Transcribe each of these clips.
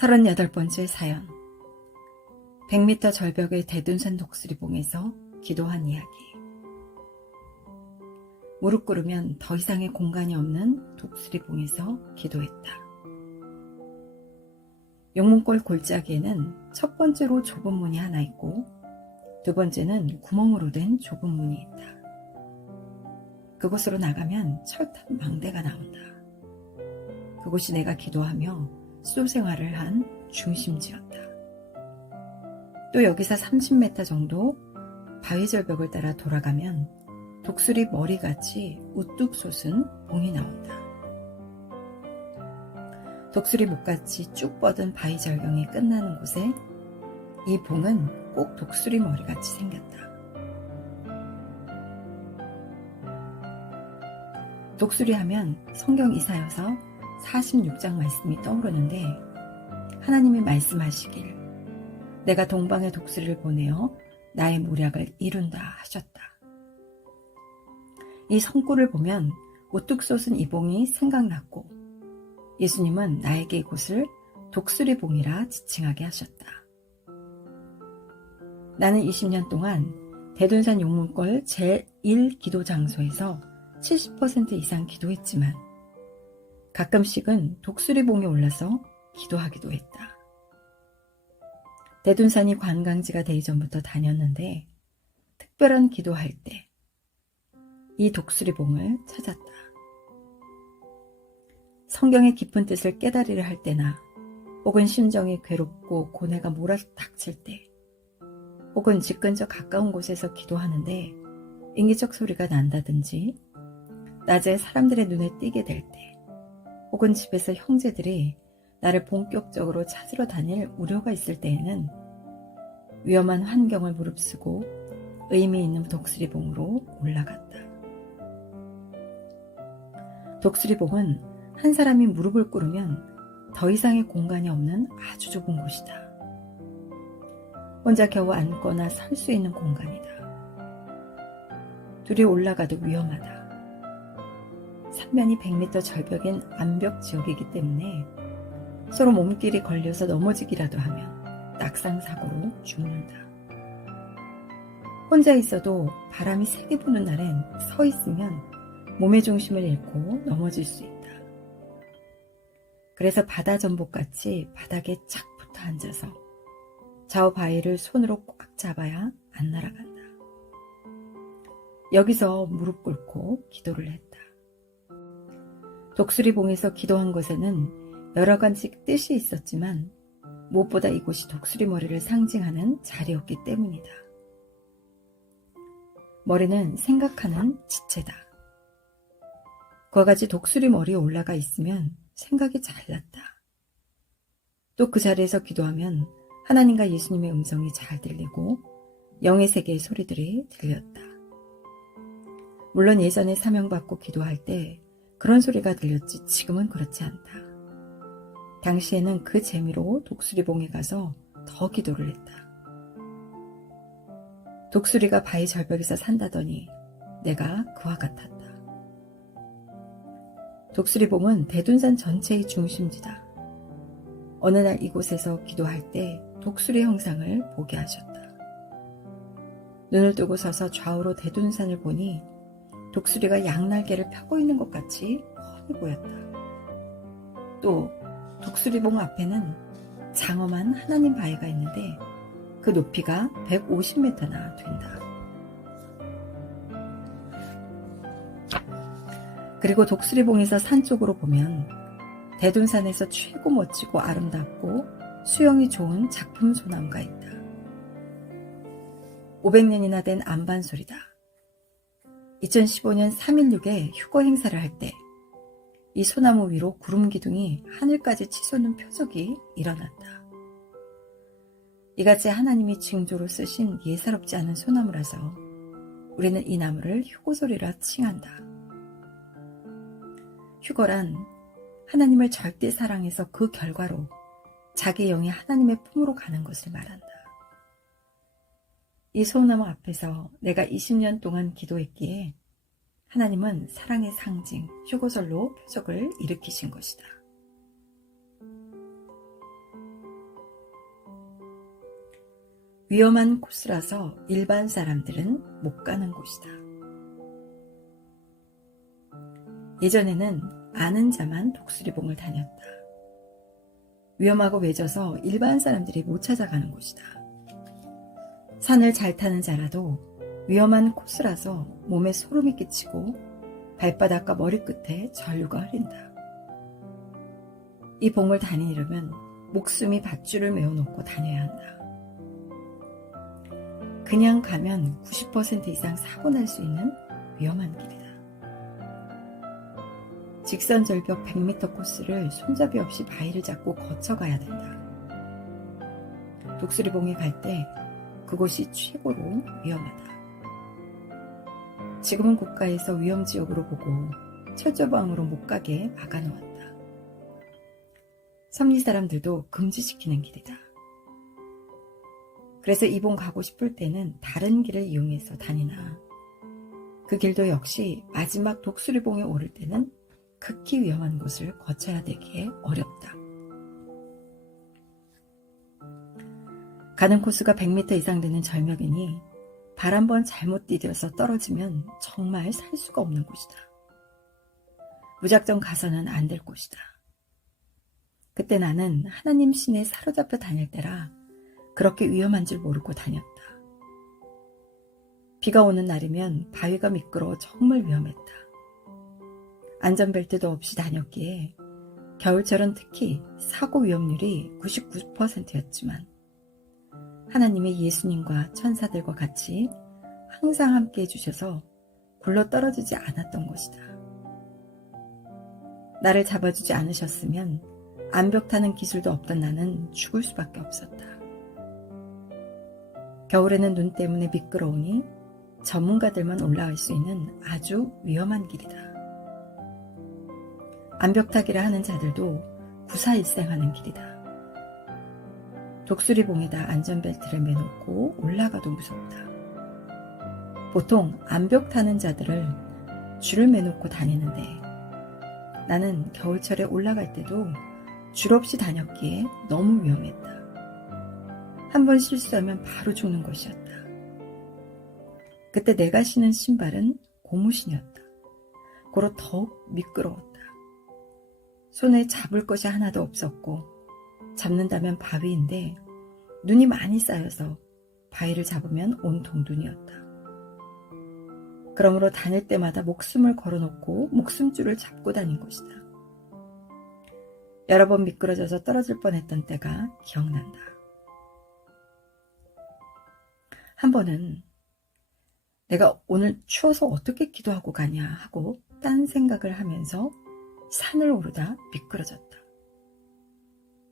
38번째 사연. 100m 절벽의 대둔산 독수리봉에서 기도한 이야기. 무릎 꿇으면 더 이상의 공간이 없는 독수리봉에서 기도했다. 용문골 골짜기에는 첫 번째로 좁은 문이 하나 있고 두 번째는 구멍으로 된 좁은 문이 있다. 그곳으로 나가면 철탑 망대가 나온다. 그곳이 내가 기도하며 수도 생활을 한 중심지였다. 또 여기서 30m 정도 바위 절벽을 따라 돌아가면 독수리 머리같이 우뚝 솟은 봉이 나온다. 독수리 목같이 쭉 뻗은 바위 절경이 끝나는 곳에 이 봉은 꼭 독수리 머리같이 생겼다. 독수리 하면 성경 이사야서 46장 말씀이 떠오르는데 하나님이 말씀하시길 내가 동방의 독수리를 보내어 나의 모략을 이룬다 하셨다. 이 성구를 보면 우뚝 솟은 이 봉이 생각났고 예수님은 나에게 이곳을 독수리봉이라 지칭하게 하셨다. 나는 20년 동안 대둔산 용문골 제1기도 장소에서 70% 이상 기도했지만 가끔씩은 독수리봉에 올라서 기도하기도 했다. 대둔산이 관광지가 되기 전부터 다녔는데 특별한 기도할 때 이 독수리봉을 찾았다. 성경의 깊은 뜻을 깨달으려 할 때나 혹은 심정이 괴롭고 고뇌가 몰아닥칠 때 혹은 집 근처 가까운 곳에서 기도하는데 인기척 소리가 난다든지 낮에 사람들의 눈에 띄게 될 때 혹은 집에서 형제들이 나를 본격적으로 찾으러 다닐 우려가 있을 때에는 위험한 환경을 무릅쓰고 의미 있는 독수리봉으로 올라갔다. 독수리봉은 한 사람이 무릎을 꿇으면 더 이상의 공간이 없는 아주 좁은 곳이다. 혼자 겨우 앉거나 설 수 있는 공간이다. 둘이 올라가도 위험하다. 산면이 100m 절벽인 암벽 지역이기 때문에 서로 몸길이 걸려서 넘어지기라도 하면 낙상사고로 죽는다. 혼자 있어도 바람이 세게 부는 날엔 서 있으면 몸의 중심을 잃고 넘어질 수 있다. 그래서 바다 전복같이 바닥에 착 붙어 앉아서 좌우 바위를 손으로 꽉 잡아야 안 날아간다. 여기서 무릎 꿇고 기도를 했다. 독수리봉에서 기도한 것에는 여러 가지 뜻이 있었지만 무엇보다 이곳이 독수리 머리를 상징하는 자리였기 때문이다. 머리는 생각하는 지체다. 그와 같이 독수리 머리에 올라가 있으면 생각이 잘 났다. 또 그 자리에서 기도하면 하나님과 예수님의 음성이 잘 들리고 영의 세계의 소리들이 들렸다. 물론 예전에 사명받고 기도할 때 그런 소리가 들렸지 지금은 그렇지 않다. 당시에는 그 재미로 독수리봉에 가서 더 기도를 했다. 독수리가 바위 절벽에서 산다더니 내가 그와 같았다. 독수리봉은 대둔산 전체의 중심지다. 어느 날 이곳에서 기도할 때 독수리 형상을 보게 하셨다. 눈을 뜨고 서서 좌우로 대둔산을 보니 독수리가 양날개를 펴고 있는 것 같이 훤히 보였다. 또 독수리봉 앞에는 장엄한 하나님 바위가 있는데 그 높이가 150m나 된다. 그리고 독수리봉에서 산 쪽으로 보면 대둔산에서 최고 멋지고 아름답고 수영이 좋은 작품 소나무가 있다. 500년이나 된 안반솔이다. 2015년 3.16에 휴거 행사를 할 때 이 소나무 위로 구름 기둥이 하늘까지 치솟는 표적이 일어났다. 이같이 하나님이 징조로 쓰신 예사롭지 않은 소나무라서 우리는 이 나무를 휴거솔이라 칭한다. 휴거란 하나님을 절대 사랑해서 그 결과로 자기 영이 하나님의 품으로 가는 것을 말한다. 이 소나무 앞에서 내가 20년 동안 기도했기에 하나님은 사랑의 상징, 휴거솔로 표적을 일으키신 것이다. 위험한 코스라서 일반 사람들은 못 가는 곳이다. 예전에는 아는 자만 독수리봉을 다녔다. 위험하고 외져서 일반 사람들이 못 찾아가는 곳이다. 산을 잘 타는 자라도 위험한 코스라서 몸에 소름이 끼치고 발바닥과 머리끝에 전류가 흐린다. 이 봉을 다니려면 목숨이 밧줄을 메어놓고 다녀야 한다. 그냥 가면 90% 이상 사고 날 수 있는 위험한 길이다. 직선 절벽 100m 코스를 손잡이 없이 바위를 잡고 거쳐가야 된다. 독수리봉에 갈 때 그곳이 최고로 위험하다. 지금은 국가에서 위험지역으로 보고 철저방으로 못 가게 막아놓았다. 섬리 사람들도 금지시키는 길이다. 그래서 이 봉 가고 싶을 때는 다른 길을 이용해서 다니나 그 길도 역시 마지막 독수리봉에 오를 때는 극히 위험한 곳을 거쳐야 되기에 어렵다. 가는 코스가 100m 이상 되는 절벽이니 발 한 번 잘못 디뎌서 떨어지면 정말 살 수가 없는 곳이다. 무작정 가서는 안 될 곳이다. 그때 나는 하나님 신에 사로잡혀 다닐 때라 그렇게 위험한 줄 모르고 다녔다. 비가 오는 날이면 바위가 미끄러워 정말 위험했다. 안전벨트도 없이 다녔기에 겨울철은 특히 사고 위험률이 99%였지만 하나님의 예수님과 천사들과 같이 항상 함께 해주셔서 굴러떨어지지 않았던 것이다. 나를 잡아주지 않으셨으면 암벽 타는 기술도 없던 나는 죽을 수밖에 없었다. 겨울에는 눈 때문에 미끄러우니 전문가들만 올라갈 수 있는 아주 위험한 길이다. 암벽타기를 하는 자들도 구사일생하는 길이다. 독수리봉에다 안전벨트를 매놓고 올라가도 무섭다. 보통 암벽 타는 자들을 줄을 매놓고 다니는데 나는 겨울철에 올라갈 때도 줄 없이 다녔기에 너무 위험했다. 한 번 실수하면 바로 죽는 것이었다. 그때 내가 신은 신발은 고무신이었다. 고로 더욱 미끄러웠다. 손에 잡을 것이 하나도 없었고 잡는다면 바위인데 눈이 많이 쌓여서 바위를 잡으면 온통 눈이었다. 그러므로 다닐 때마다 목숨을 걸어놓고 목숨줄을 잡고 다닌 것이다. 여러 번 미끄러져서 떨어질 뻔했던 때가 기억난다. 한 번은 내가 오늘 추워서 어떻게 기도하고 가냐 하고 딴 생각을 하면서 산을 오르다 미끄러졌다.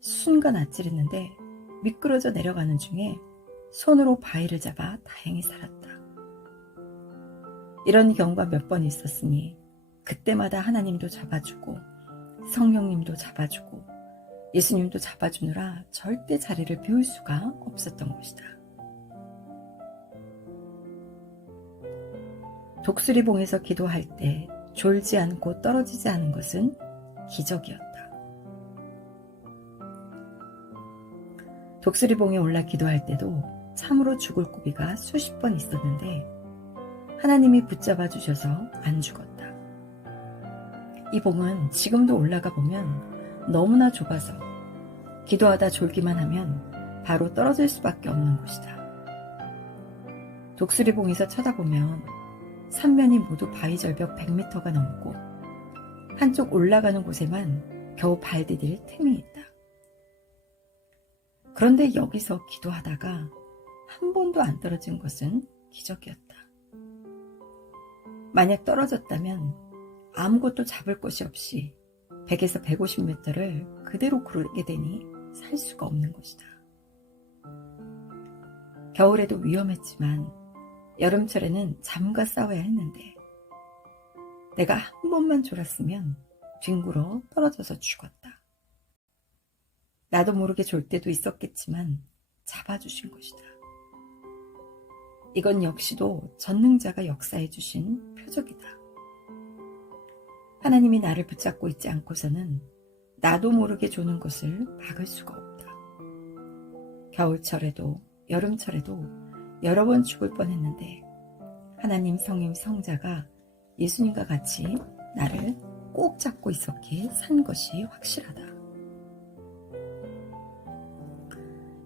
순간 아찔했는데 미끄러져 내려가는 중에 손으로 바위를 잡아 다행히 살았다. 이런 경우가 몇 번 있었으니 그때마다 하나님도 잡아주고 성령님도 잡아주고 예수님도 잡아주느라 절대 자리를 비울 수가 없었던 것이다. 독수리봉에서 기도할 때 졸지 않고 떨어지지 않은 것은 기적이었다. 독수리봉에 올라 기도할 때도 참으로 죽을 고비가 수십 번 있었는데 하나님이 붙잡아 주셔서 안 죽었다. 이 봉은 지금도 올라가 보면 너무나 좁아서 기도하다 졸기만 하면 바로 떨어질 수밖에 없는 곳이다. 독수리봉에서 쳐다보면 삼면이 모두 바위절벽 100m가 넘고 한쪽 올라가는 곳에만 겨우 발 디딜 틈이 있다. 그런데 여기서 기도하다가 한 번도 안 떨어진 것은 기적이었다. 만약 떨어졌다면 아무것도 잡을 것이 없이 100에서 150m를 그대로 구르게 되니 살 수가 없는 것이다. 겨울에도 위험했지만 여름철에는 잠과 싸워야 했는데 내가 한 번만 졸았으면 뒹굴어 떨어져서 죽었다. 나도 모르게 졸 때도 있었겠지만 잡아주신 것이다. 이건 역시도 전능자가 역사해 주신 표적이다. 하나님이 나를 붙잡고 있지 않고서는 나도 모르게 조는 것을 막을 수가 없다. 겨울철에도 여름철에도 여러 번 죽을 뻔했는데 하나님 성령 성자가 예수님과 같이 나를 꼭 잡고 있었기에 산 것이 확실하다.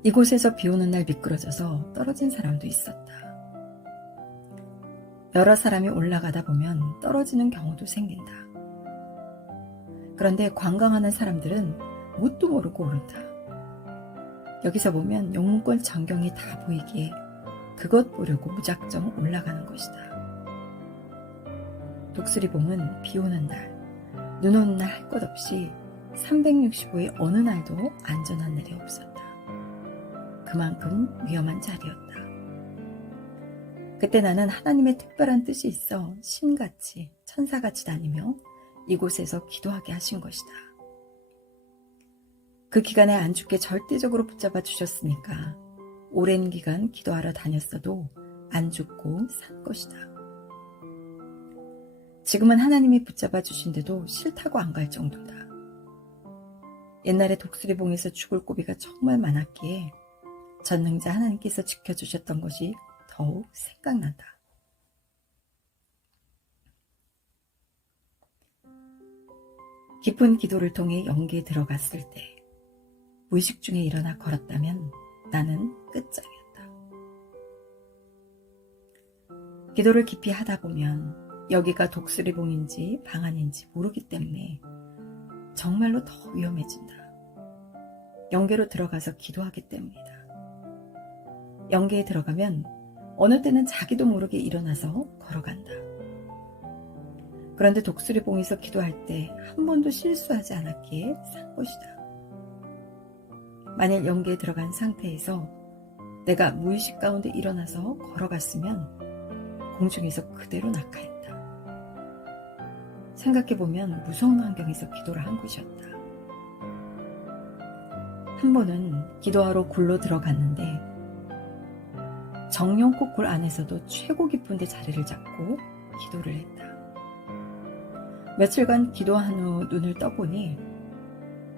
이곳에서 비 오는 날 미끄러져서 떨어진 사람도 있었다. 여러 사람이 올라가다 보면 떨어지는 경우도 생긴다. 그런데 관광하는 사람들은 뭣도 모르고 오른다. 여기서 보면 영문권 전경이 다 보이기에 그것 보려고 무작정 올라가는 것이다. 독수리봉은 비 오는 날, 눈 오는 날 할 것 없이 365의 어느 날도 안전한 날이 없었다. 그만큼 위험한 자리였다. 그때 나는 하나님의 특별한 뜻이 있어 신같이 천사같이 다니며 이곳에서 기도하게 하신 것이다. 그 기간에 안 죽게 절대적으로 붙잡아 주셨으니까 오랜 기간 기도하러 다녔어도 안 죽고 산 것이다. 지금은 하나님이 붙잡아 주신데도 싫다고 안 갈 정도다. 옛날에 독수리봉에서 죽을 고비가 정말 많았기에 전능자 하나님께서 지켜주셨던 것이 더욱 생각난다. 깊은 기도를 통해 영계에 들어갔을 때 무의식 중에 일어나 걸었다면 나는 끝장이었다. 기도를 깊이 하다 보면 여기가 독수리봉인지 방안인지 모르기 때문에 정말로 더 위험해진다. 영계로 들어가서 기도하기 때문이다. 영계에 들어가면 어느 때는 자기도 모르게 일어나서 걸어간다. 그런데 독수리봉에서 기도할 때 한 번도 실수하지 않았기에 산 것이다. 만일 영계에 들어간 상태에서 내가 무의식 가운데 일어나서 걸어갔으면 공중에서 그대로 낙하했다. 생각해보면 무서운 환경에서 기도를 한 것이었다. 한 번은 기도하러 굴로 들어갔는데 정령꽃 굴 안에서도 최고 깊은 데 자리를 잡고 기도를 했다. 며칠간 기도한 후 눈을 떠보니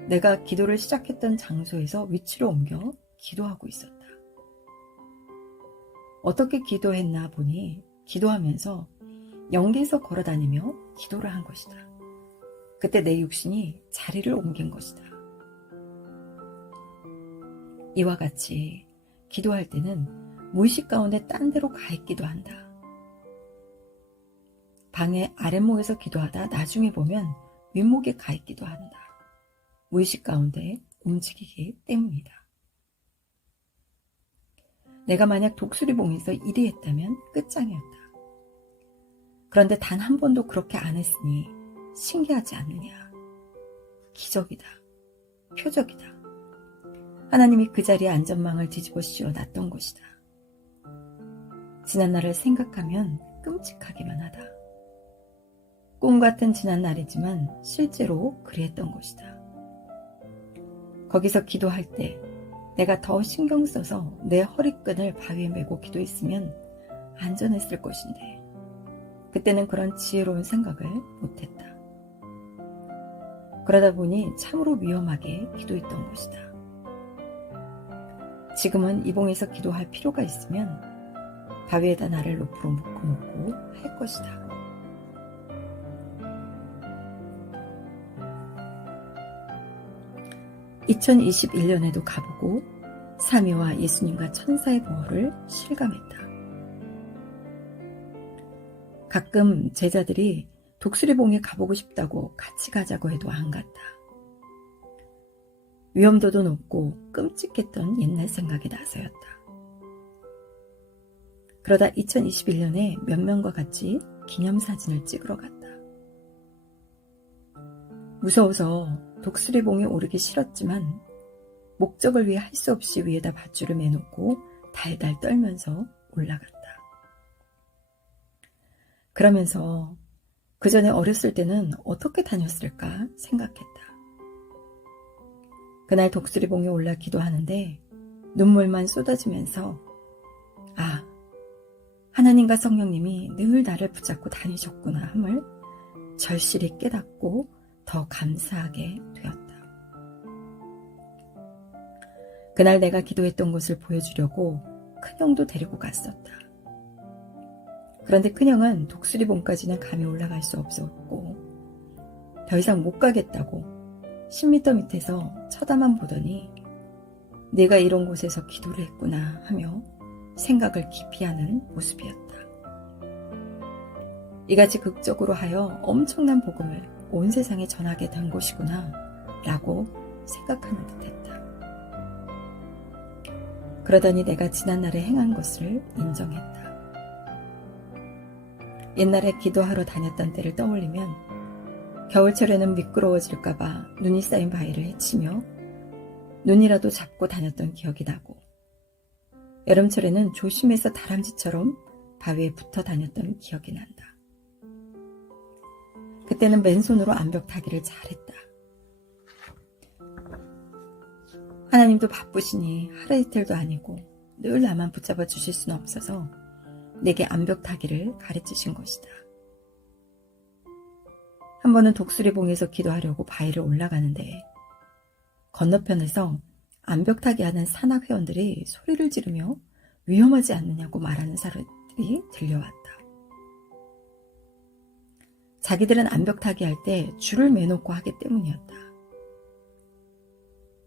내가 기도를 시작했던 장소에서 위치로 옮겨 기도하고 있었다. 어떻게 기도했나 보니 기도하면서 영계에서 걸어다니며 기도를 한 것이다. 그때 내 육신이 자리를 옮긴 것이다. 이와 같이 기도할 때는 무의식 가운데 딴 데로 가 있기도 한다. 방의 아랫목에서 기도하다 나중에 보면 윗목에 가 있기도 한다. 무의식 가운데 움직이기 때문이다. 내가 만약 독수리봉에서 일이 했다면 끝장이었다. 그런데 단 한 번도 그렇게 안 했으니 신기하지 않느냐. 기적이다. 표적이다. 하나님이 그 자리에 안전망을 뒤집어 씌워 놨던 것이다. 지난날을 생각하면 끔찍하기만 하다. 꿈 같은 지난날이지만 실제로 그리했던 것이다. 거기서 기도할 때 내가 더 신경 써서 내 허리끈을 바위에 메고 기도했으면 안전했을 것인데 그때는 그런 지혜로운 생각을 못했다. 그러다 보니 참으로 위험하게 기도했던 것이다. 지금은 이봉에서 기도할 필요가 있으면 바위에다 나를 높으로 묶어놓고 할 것이다. (2021년에도) 가보고 사미와 예수님과 천사의 보호를 실감했다. 가끔 제자들이 독수리봉에 가보고 싶다고 같이 가자고 해도 안 갔다. 위험도도 높고 끔찍했던 옛날 생각이 나서였다. 그러다 2021년에 몇 명과 같이 기념사진을 찍으러 갔다. 무서워서 독수리봉에 오르기 싫었지만 목적을 위해 할 수 없이 위에다 밧줄을 매놓고 달달 떨면서 올라갔다. 그러면서 그 전에 어렸을 때는 어떻게 다녔을까 생각했다. 그날 독수리봉에 올라 기도하는데 눈물만 쏟아지면서 아, 하나님과 성령님이 늘 나를 붙잡고 다니셨구나 함을 절실히 깨닫고 더 감사하게 되었다. 그날 내가 기도했던 것을 보여주려고 큰형도 데리고 갔었다. 그런데 큰형은 독수리봉까지는 감이 올라갈 수 없었고 더 이상 못 가겠다고 10m 밑에서 쳐다만 보더니 내가 이런 곳에서 기도를 했구나 하며 생각을 깊이 하는 모습이었다. 이같이 극적으로 하여 엄청난 복음을 온 세상에 전하게 된 곳이구나 라고 생각하는 듯했다. 그러더니 내가 지난날에 행한 것을 인정했다. 옛날에 기도하러 다녔던 때를 떠올리면 겨울철에는 미끄러워질까봐 눈이 쌓인 바위를 헤치며 눈이라도 잡고 다녔던 기억이 나고 여름철에는 조심해서 다람쥐처럼 바위에 붙어 다녔던 기억이 난다. 그때는 맨손으로 암벽 타기를 잘했다. 하나님도 바쁘시니 하루 이틀도 아니고 늘 나만 붙잡아 주실 수는 없어서 내게 암벽 타기를 가르치신 것이다. 한 번은 독수리봉에서 기도하려고 바위를 올라가는데 건너편에서 암벽 타기 하는 산악회원들이 소리를 지르며 위험하지 않느냐고 말하는 사람들이 들려왔다. 자기들은 암벽 타기 할 때 줄을 매놓고 하기 때문이었다.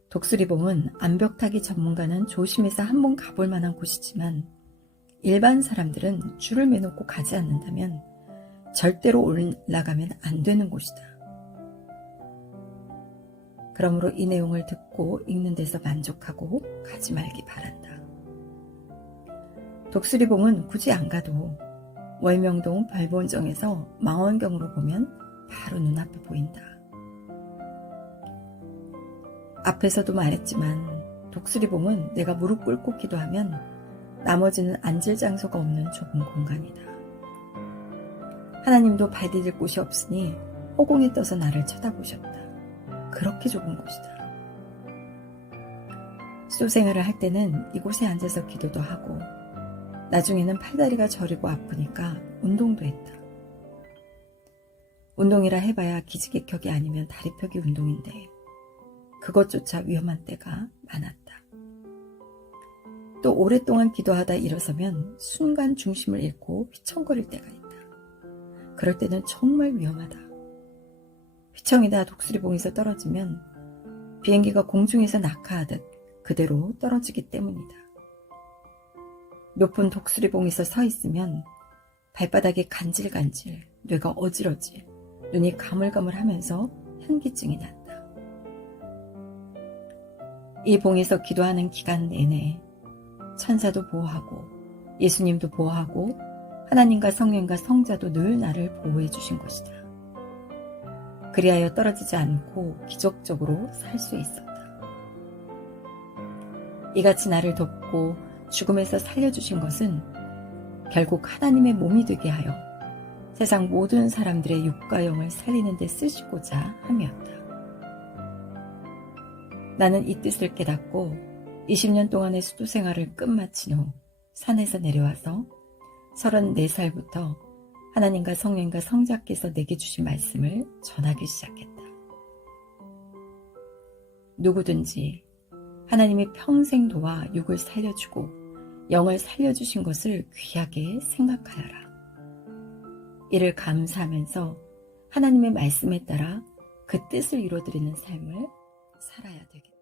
독수리봉은 암벽 타기 전문가는 조심해서 한번 가볼 만한 곳이지만 일반 사람들은 줄을 매놓고 가지 않는다면 절대로 올라가면 안 되는 곳이다. 그러므로 이 내용을 듣고 읽는 데서 만족하고 가지 말기 바란다. 독수리봉은 굳이 안 가도 월명동 별본정에서 망원경으로 보면 바로 눈앞에 보인다. 앞에서도 말했지만 독수리봉은 내가 무릎 꿇고 기도하면 나머지는 앉을 장소가 없는 좁은 공간이다. 하나님도 발 디딜 곳이 없으니 허공에 떠서 나를 쳐다보셨다. 그렇게 좁은 곳이다. 수도생활을 할 때는 이곳에 앉아서 기도도 하고 나중에는 팔다리가 저리고 아프니까 운동도 했다. 운동이라 해봐야 기지개켜기 아니면 다리펴기 운동인데 그것조차 위험한 때가 많았다. 또 오랫동안 기도하다 일어서면 순간 중심을 잃고 휘청거릴 때가 있다. 그럴 때는 정말 위험하다. 휘청이다 독수리봉에서 떨어지면 비행기가 공중에서 낙하하듯 그대로 떨어지기 때문이다. 높은 독수리봉에서 서 있으면 발바닥이 간질간질, 뇌가 어지러질, 눈이 가물가물하면서 현기증이 난다. 이 봉에서 기도하는 기간 내내 천사도 보호하고 예수님도 보호하고 하나님과 성령과 성자도 늘 나를 보호해 주신 것이다. 그리하여 떨어지지 않고 기적적으로 살 수 있었다. 이같이 나를 돕고 죽음에서 살려주신 것은 결국 하나님의 몸이 되게 하여 세상 모든 사람들의 육과 영을 살리는 데 쓰시고자 함이었다. 나는 이 뜻을 깨닫고 20년 동안의 수도 생활을 끝마친 후 산에서 내려와서 34살부터 하나님과 성령과 성자께서 내게 주신 말씀을 전하기 시작했다. 누구든지 하나님이 평생 도와 육을 살려주고 영을 살려주신 것을 귀하게 생각하여라. 이를 감사하면서 하나님의 말씀에 따라 그 뜻을 이루어드리는 삶을 살아야 되겠다.